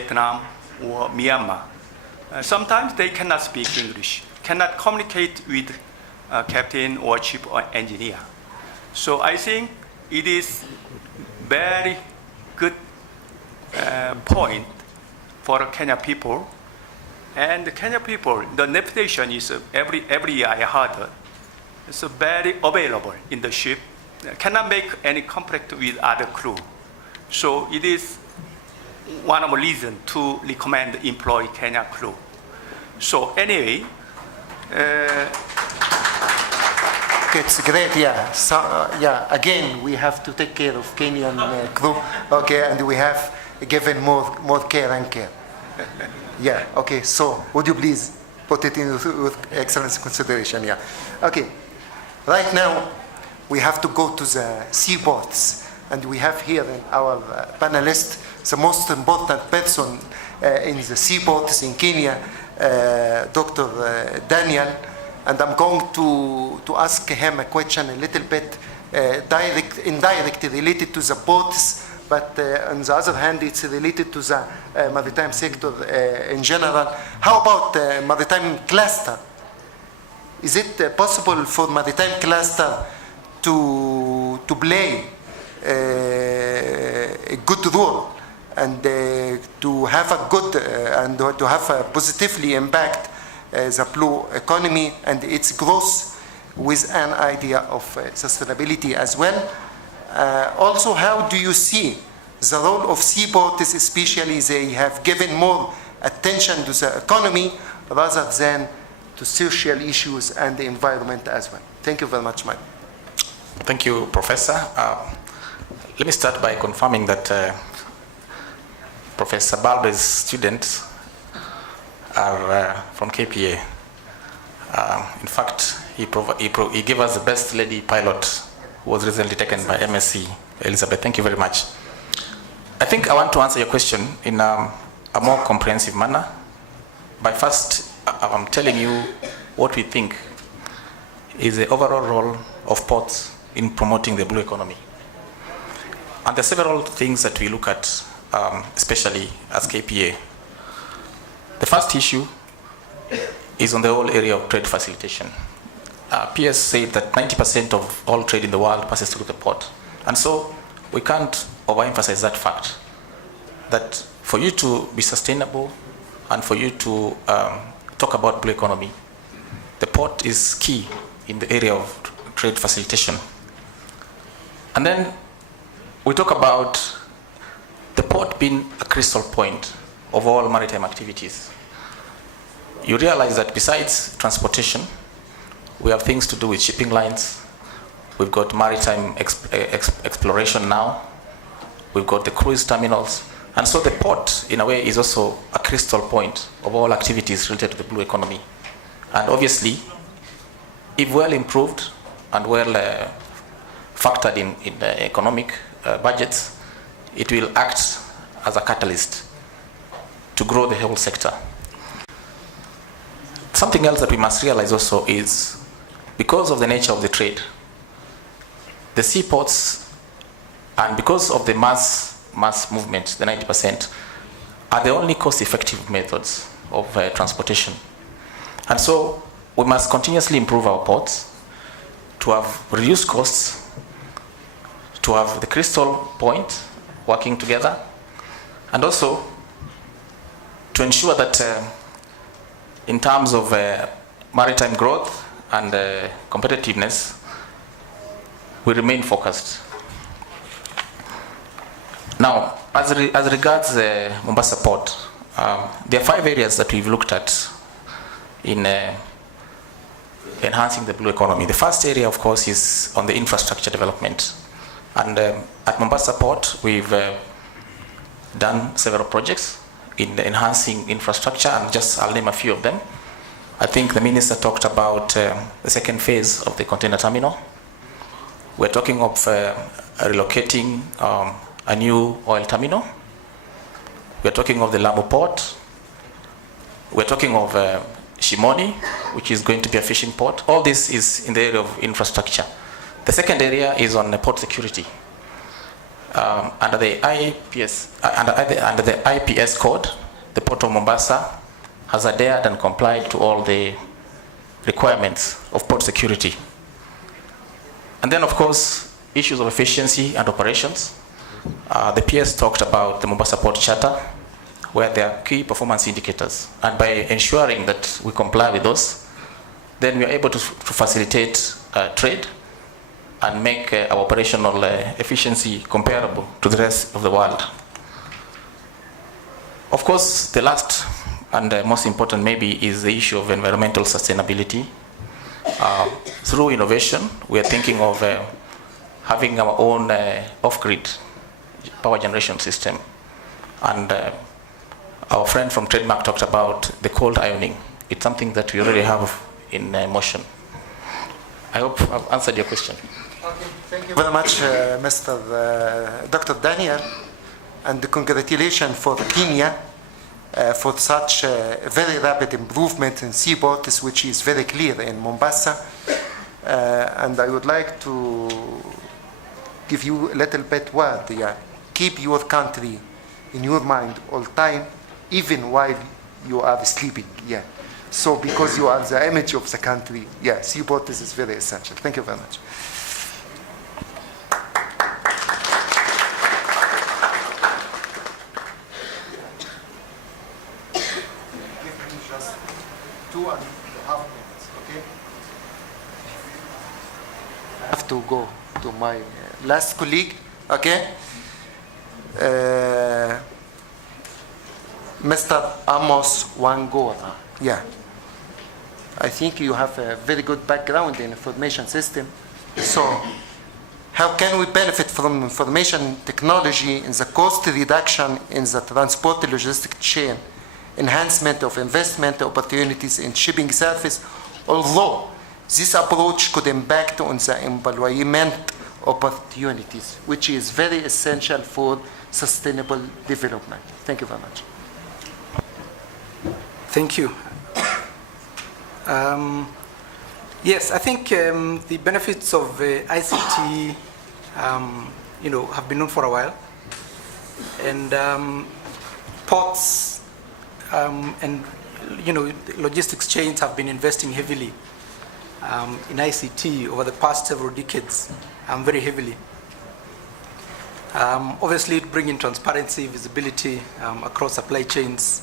Vietnam or Myanmar. Sometimes they cannot speak English, cannot communicate with captain or chief or engineer. So I think it is very good point for the Kenya people. And the Kenya people, the navigation is every year harder. It's very available in the ship. Cannot make any conflict with other crew. So it is one of the reasons to recommend employ Kenya crew. So anyway, it's great, yeah. So, again, we have to take care of Kenyan crew, okay, and we have given more care and care. Yeah, okay, so would you please put it in with excellent consideration, yeah. Okay, right now, we have to go to the seaports, and we have here in our panelist the most important person in the seaports in Kenya, Dr. Daniel, and I'm going to ask him a question a little bit indirectly related to the ports, but on the other hand, it's related to the maritime sector in general. How about maritime cluster? Is it possible for maritime cluster to play a good role and to have a good and to have a positively impact the blue economy and its growth with an idea of sustainability as well? Also, how do you see the role of seaports, especially they have given more attention to the economy rather than to social issues and the environment as well? Thank you very much, Mike. Thank you, Professor. Let me start by confirming that Professor Balbe's students are from KPA. In fact, he gave us the best lady pilot who was recently taken by MSc, Elizabeth. Thank you very much. I think I want to answer your question in a more comprehensive manner. By first, I'm telling you what we think is the overall role of ports in promoting the blue economy. And there are several things that we look at, especially as KPA. The first issue is on the whole area of trade facilitation. PS said that 90% of all trade in the world passes through the port. And so we can't overemphasize that fact, that for you to be sustainable and for you to talk about blue economy, the port is key in the area of trade facilitation. And then we talk about the port being a crystal point of all maritime activities. You realize that besides transportation, we have things to do with shipping lines. We've got maritime exploration now. We've got the cruise terminals. And so the port, in a way, is also a crystal point of all activities related to the blue economy. And obviously, if well improved and well factored in the economic budgets, it will act as a catalyst to grow the whole sector. Something else that we must realize also is, because of the nature of the trade, the seaports, and because of the mass movement, the 90%, are the only cost-effective methods of transportation. And so we must continuously improve our ports to have reduced costs, to have the crystal point working together, and also to ensure that in terms of maritime growth and competitiveness, we remain focused. Now, as regards the Mombasa port, there are 5 areas that we've looked at in enhancing the blue economy. The first area, of course, is on the infrastructure development. And at Mombasa port, we've done several projects in enhancing infrastructure, and I'll name a few of them. I think the minister talked about the second phase of the container terminal. We're talking of relocating a new oil terminal. We're talking of the Lamu port. We're talking of Shimoni, which is going to be a fishing port. All this is in the area of infrastructure. The second area is on port security. under the IPS code, the Port of Mombasa has adhered and complied to all the requirements of port security. And then, of course, issues of efficiency and operations. The PS talked about the Mombasa Port Charter, where there are key performance indicators. And by ensuring that we comply with those, then we are able to facilitate trade and make our operational efficiency comparable to the rest of the world. Of course, the last and most important maybe is the issue of environmental sustainability. Through innovation, we are thinking of having our own off-grid power generation system. And our friend from Trademark talked about the cold ironing. It's something that we already have in motion. I hope I've answered your question. Okay, thank you very much, Dr. Daniel, and congratulations for Kenya for such very rapid improvement in seaports, which is very clear in Mombasa. And I would like to give you a little bit word. Yeah. Keep your country in your mind all time, even while you are sleeping. Yeah. So because you are the image of the country, yeah, seaport is very essential. Thank you very much. Just 2.5 minutes, okay? I have to go to my last colleague, okay? Mr. Amos Wangora, yeah. I think you have a very good background in information system. So how can we benefit from information technology in the cost reduction in the transport logistic chain, enhancement of investment opportunities in shipping service, although this approach could impact on the employment opportunities, which is very essential for sustainable development. Thank you very much. Thank you. Yes, I think the benefits of ICT, have been known for a while, and ports and logistics chains have been investing heavily in ICT over the past several decades, very heavily. Obviously, bringing transparency, visibility across supply chains,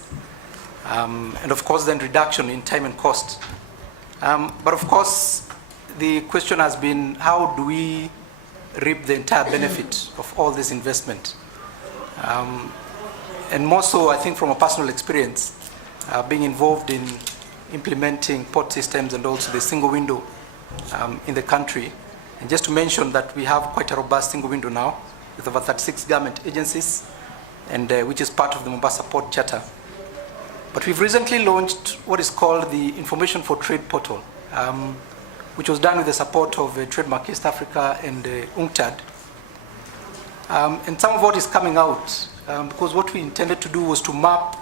and of course, then reduction in time and cost. But of course, the question has been, how do we reap the entire benefit of all this investment? And more so, I think, from a personal experience, being involved in implementing port systems and also the single window in the country. And just to mention that we have quite a robust single window now with over 36 government agencies, and which is part of the Mombasa Port Charter. But we've recently launched what is called the Information for Trade Portal, which was done with the support of Trademark East Africa and UNCTAD. And some of what is coming out, because what we intended to do was to map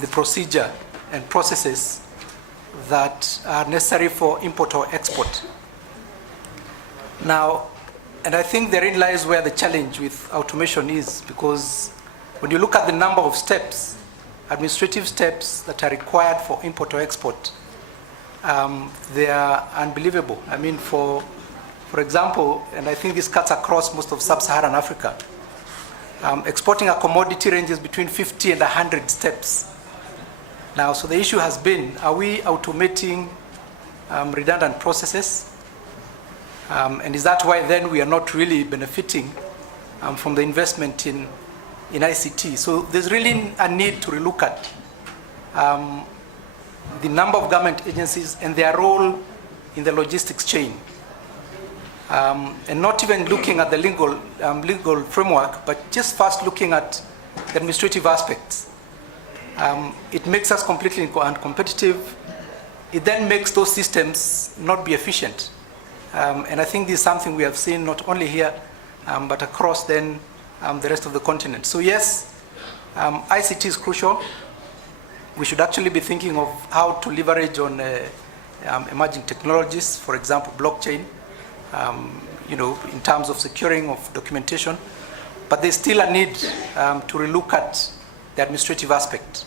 the procedure and processes that are necessary for import or export. Now, and I think therein lies where the challenge with automation is, because when you look at the number of steps, administrative steps that are required for import or export, they are unbelievable. I mean, for example, and I think this cuts across most of sub-Saharan Africa, exporting a commodity ranges between 50 and 100 steps. Now, so the issue has been, are we automating redundant processes? And is that why then we are not really benefiting from the investment in ICT? So there's really a need to relook at the number of government agencies and their role in the logistics chain. And not even looking at the legal framework, but just first looking at the administrative aspects. It makes us completely uncompetitive. It then makes those systems not be efficient. And I think this is something we have seen not only here, but across then the rest of the continent. So yes, ICT is crucial. We should actually be thinking of how to leverage on emerging technologies, for example, blockchain, in terms of securing of documentation, but there's still a need to relook at the administrative aspect.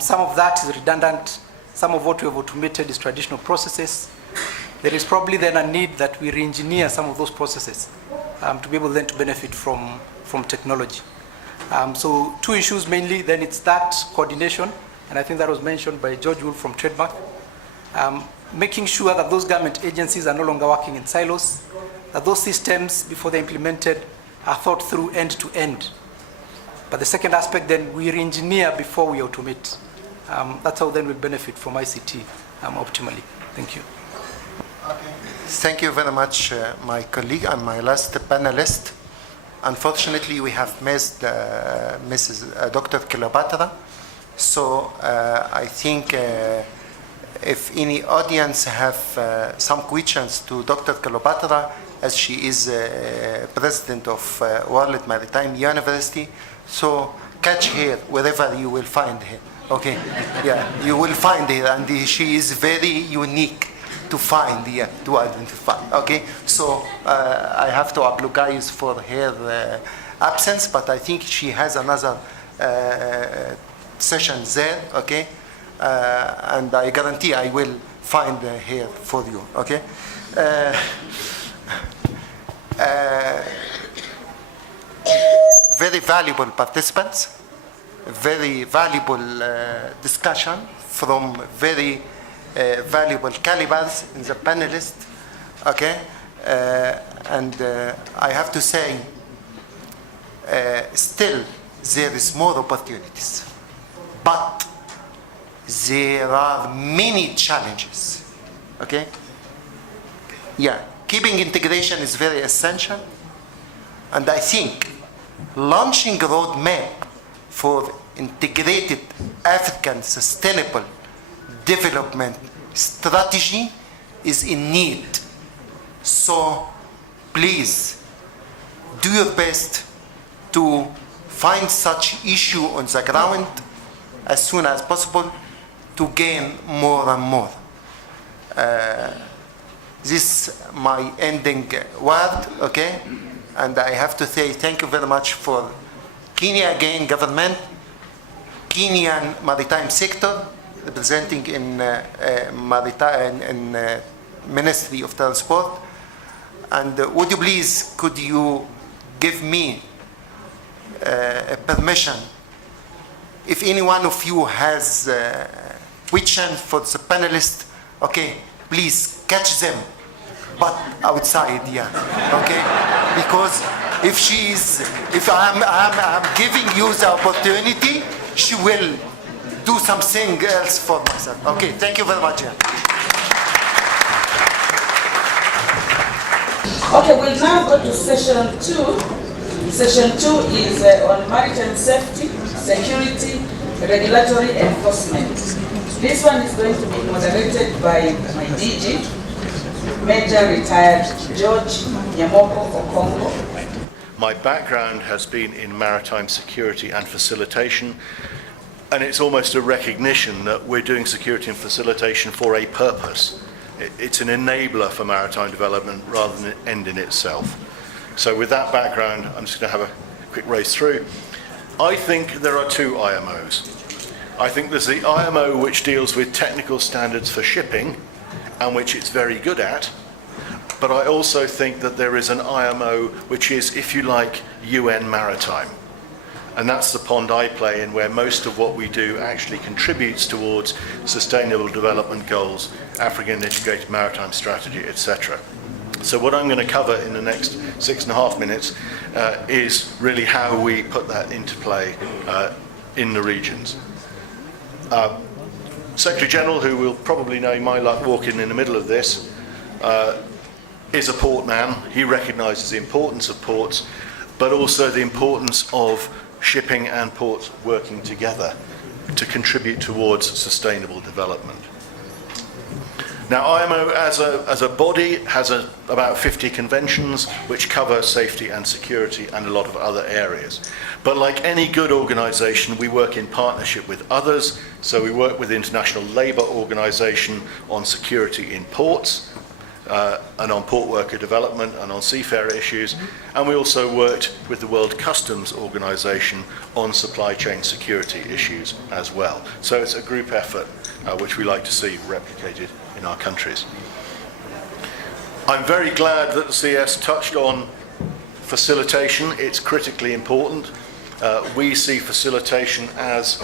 Some of that is redundant. Some of what we have automated is traditional processes. There is probably then a need that we re-engineer some of those processes to be able then to benefit from technology. So two issues mainly, then it's that coordination, and I think that was mentioned by George Wool from Trademark, making sure that those government agencies are no longer working in silos, that those systems, before they're implemented, are thought through end to end. But the second aspect, then, we re-engineer before we automate. That's how then we'll benefit from ICT optimally. Thank you. Okay. Thank you very much, my colleague and my last panelist. Unfortunately, we have missed Dr. Cleopatra. So I think if any audience have some questions to Dr. Cleopatra, as she is president of World Maritime University, so catch her wherever you will find her. Okay, yeah, you will find her, and she is very unique to find, yeah, to identify. Okay, so I have to apologize for her absence, but I think she has another session there. Okay, and I guarantee I will find her for you. Okay. Very valuable participants, very valuable discussion from very valuable calibers in the panelists, okay? And I have to say, still there is more opportunities, but there are many challenges, okay? Yeah, keeping integration is very essential, and I think launching a roadmap for integrated African sustainable development strategy is in need. So please do your best to find such issue on the ground as soon as possible to gain more and more. This my ending word, okay? And I have to say thank you very much for Kenya again government, Kenyan maritime sector, representing in maritime and Ministry of Transport. And would you please, could you give me a permission, if any one of you has a question for the panelists, okay, please catch them, but outside, yeah, okay? Because if I'm giving you the opportunity, she will do something else for myself. Okay, thank you very much. Yeah. Okay, we'll now go to session 2. Session 2 is on maritime safety, security, regulatory enforcement. This one is going to be moderated by my DG, Major Retired George Nyamoko Okongo. My background has been in maritime security and facilitation, and it's almost a recognition that we're doing security and facilitation for a purpose. It's an enabler for maritime development rather than an end in itself. So with that background, I'm just going to have a quick race through. I think there are two IMOs. I think there's the IMO which deals with technical standards for shipping, and which it's very good at. But I also think that there is an IMO which is, if you like, UN Maritime. And that's the pond I play in, where most of what we do actually contributes towards Sustainable Development Goals, African Integrated Maritime Strategy, etc. So what I'm going to cover in the next 6.5 minutes is really how we put that into play in the regions. Secretary General, who will probably know my luck walking in the middle of this, is a port man. He recognises the importance of ports, but also the importance of shipping and ports working together to contribute towards sustainable development. Now, IMO as a body has about 50 conventions which cover safety and security and a lot of other areas. But like any good organisation, we work in partnership with others. So we work with the International Labour Organization on security in ports. and on port worker development and on seafarer issues. And we also worked with the World Customs Organization on supply chain security issues as well. So it's a group effort which we like to see replicated in our countries. I'm very glad that the CS touched on facilitation. It's critically important. We see facilitation as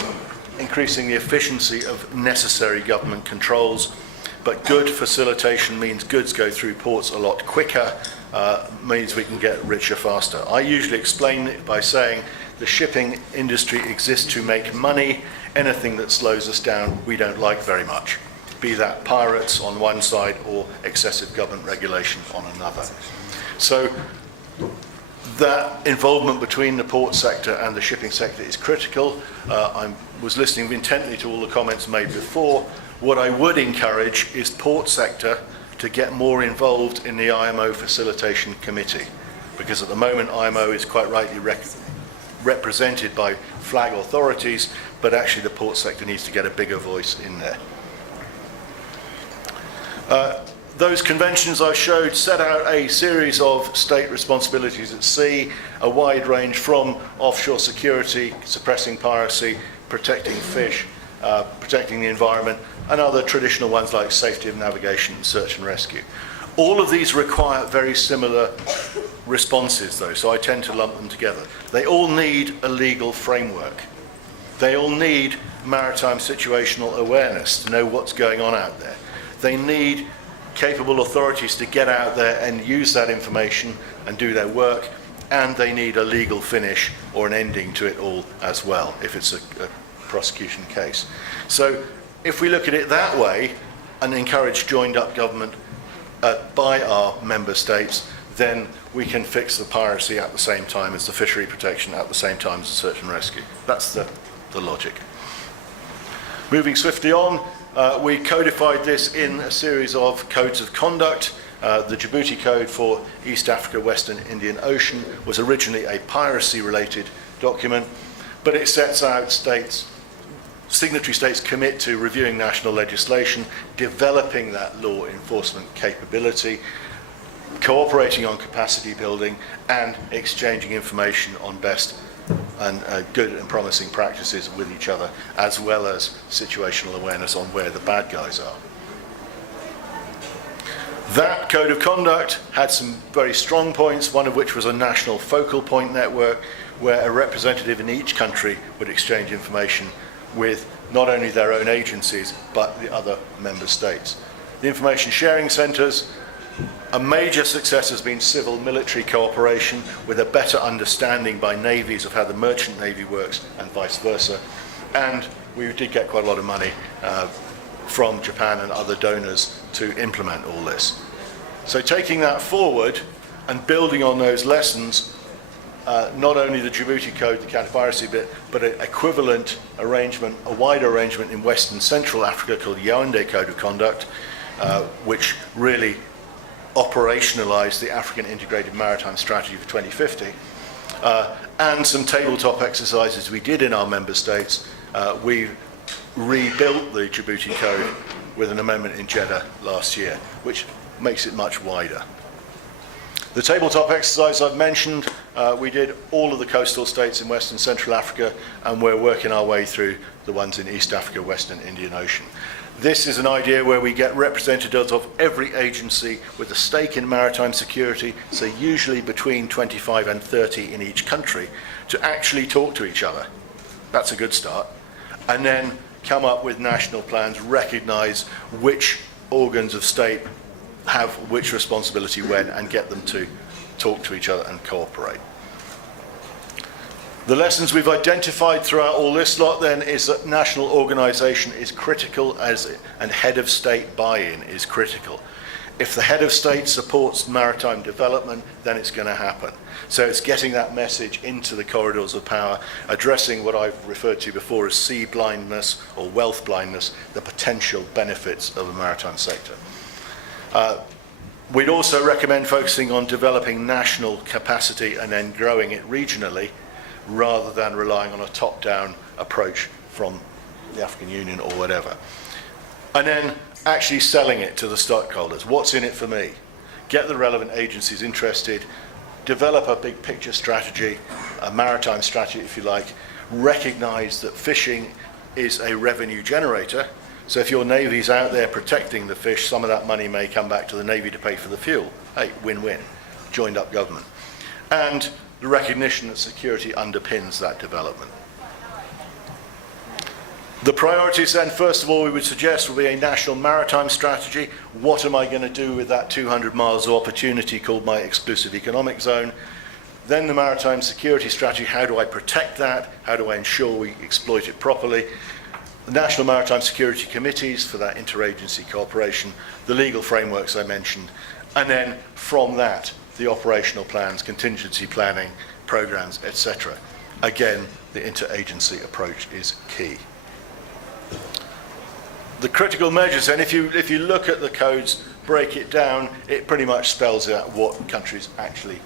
increasing the efficiency of necessary government controls, but good facilitation means goods go through ports a lot quicker, means we can get richer faster. I usually explain it by saying the shipping industry exists to make money. Anything that slows us down, we don't like very much, be that pirates on one side or excessive government regulation on another. So that involvement between the port sector and the shipping sector is critical. I was listening intently to all the comments made before. What I would encourage is port sector to get more involved in the IMO Facilitation Committee, because at the moment IMO is quite rightly represented by flag authorities, but actually the port sector needs to get a bigger voice in there. Those conventions I showed set out a series of state responsibilities at sea, a wide range from offshore security, suppressing piracy, protecting fish, protecting the environment, and other traditional ones like safety of navigation, search and rescue. All of these require very similar responses though, so I tend to lump them together. They all need a legal framework. They all need maritime situational awareness to know what's going on out there. They need capable authorities to get out there and use that information and do their work, and they need a legal finish or an ending to it all as well, if it's a prosecution case. So if we look at it that way and encourage joined up government by our member states, then we can fix the piracy at the same time as the fishery protection, at the same time as the search and rescue. That's the logic. Moving swiftly on, we codified this in a series of codes of conduct. The Djibouti Code for East Africa, Western Indian Ocean was originally a piracy-related document, but it sets out signatory states commit to reviewing national legislation, developing that law enforcement capability, cooperating on capacity building, and exchanging information on best and good and promising practices with each other, as well as situational awareness on where the bad guys are. That code of conduct had some very strong points, one of which was a national focal point network where a representative in each country would exchange information with not only their own agencies, but the other member states. The information sharing centres, a major success has been civil-military cooperation with a better understanding by navies of how the merchant navy works and vice versa. And we did get quite a lot of money from Japan and other donors to implement all this. So taking that forward and building on those lessons, not only the Djibouti Code, the counter-piracy bit, but an equivalent arrangement, a wider arrangement in West and Central Africa called the Yaoundé Code of Conduct, which really operationalised the African Integrated Maritime Strategy for 2050, and some tabletop exercises we did in our member states. We rebuilt the Djibouti Code with an amendment in Jeddah last year, which makes it much wider. The tabletop exercise I've mentioned, we did all of the coastal states in West and Central Africa, and we're working our way through the ones in East Africa, Western Indian Ocean. This is an idea where we get representatives of every agency with a stake in maritime security, so usually between 25 and 30 in each country, to actually talk to each other. That's a good start. And then come up with national plans, recognise which organs of state have which responsibility when, and get them to talk to each other and cooperate. The lessons we've identified throughout all this lot then is that national organisation is critical and head of state buy-in is critical. If the head of state supports maritime development, then it's going to happen. So it's getting that message into the corridors of power, addressing what I've referred to before as sea blindness or wealth blindness, the potential benefits of the maritime sector. We'd also recommend focusing on developing national capacity and then growing it regionally, rather than relying on a top-down approach from the African Union or whatever. And then actually selling it to the stockholders. What's in it for me? Get the relevant agencies interested, develop a big picture strategy, a maritime strategy if you like, recognize that fishing is a revenue generator. So if your Navy's out there protecting the fish, some of that money may come back to the Navy to pay for the fuel. Hey, win-win, joined up government. And the recognition that security underpins that development. The priorities then, first of all, we would suggest will be a national maritime strategy. What am I going to do with that 200 miles of opportunity called my exclusive economic zone? Then the maritime security strategy, how do I protect that? How do I ensure we exploit it properly? The National Maritime Security Committees for that interagency cooperation, the legal frameworks I mentioned, and then from that, the operational plans, contingency planning, programs, etc. Again, the interagency approach is key. The critical measures, and if you look at the codes, break it down, it pretty much spells out what countries actually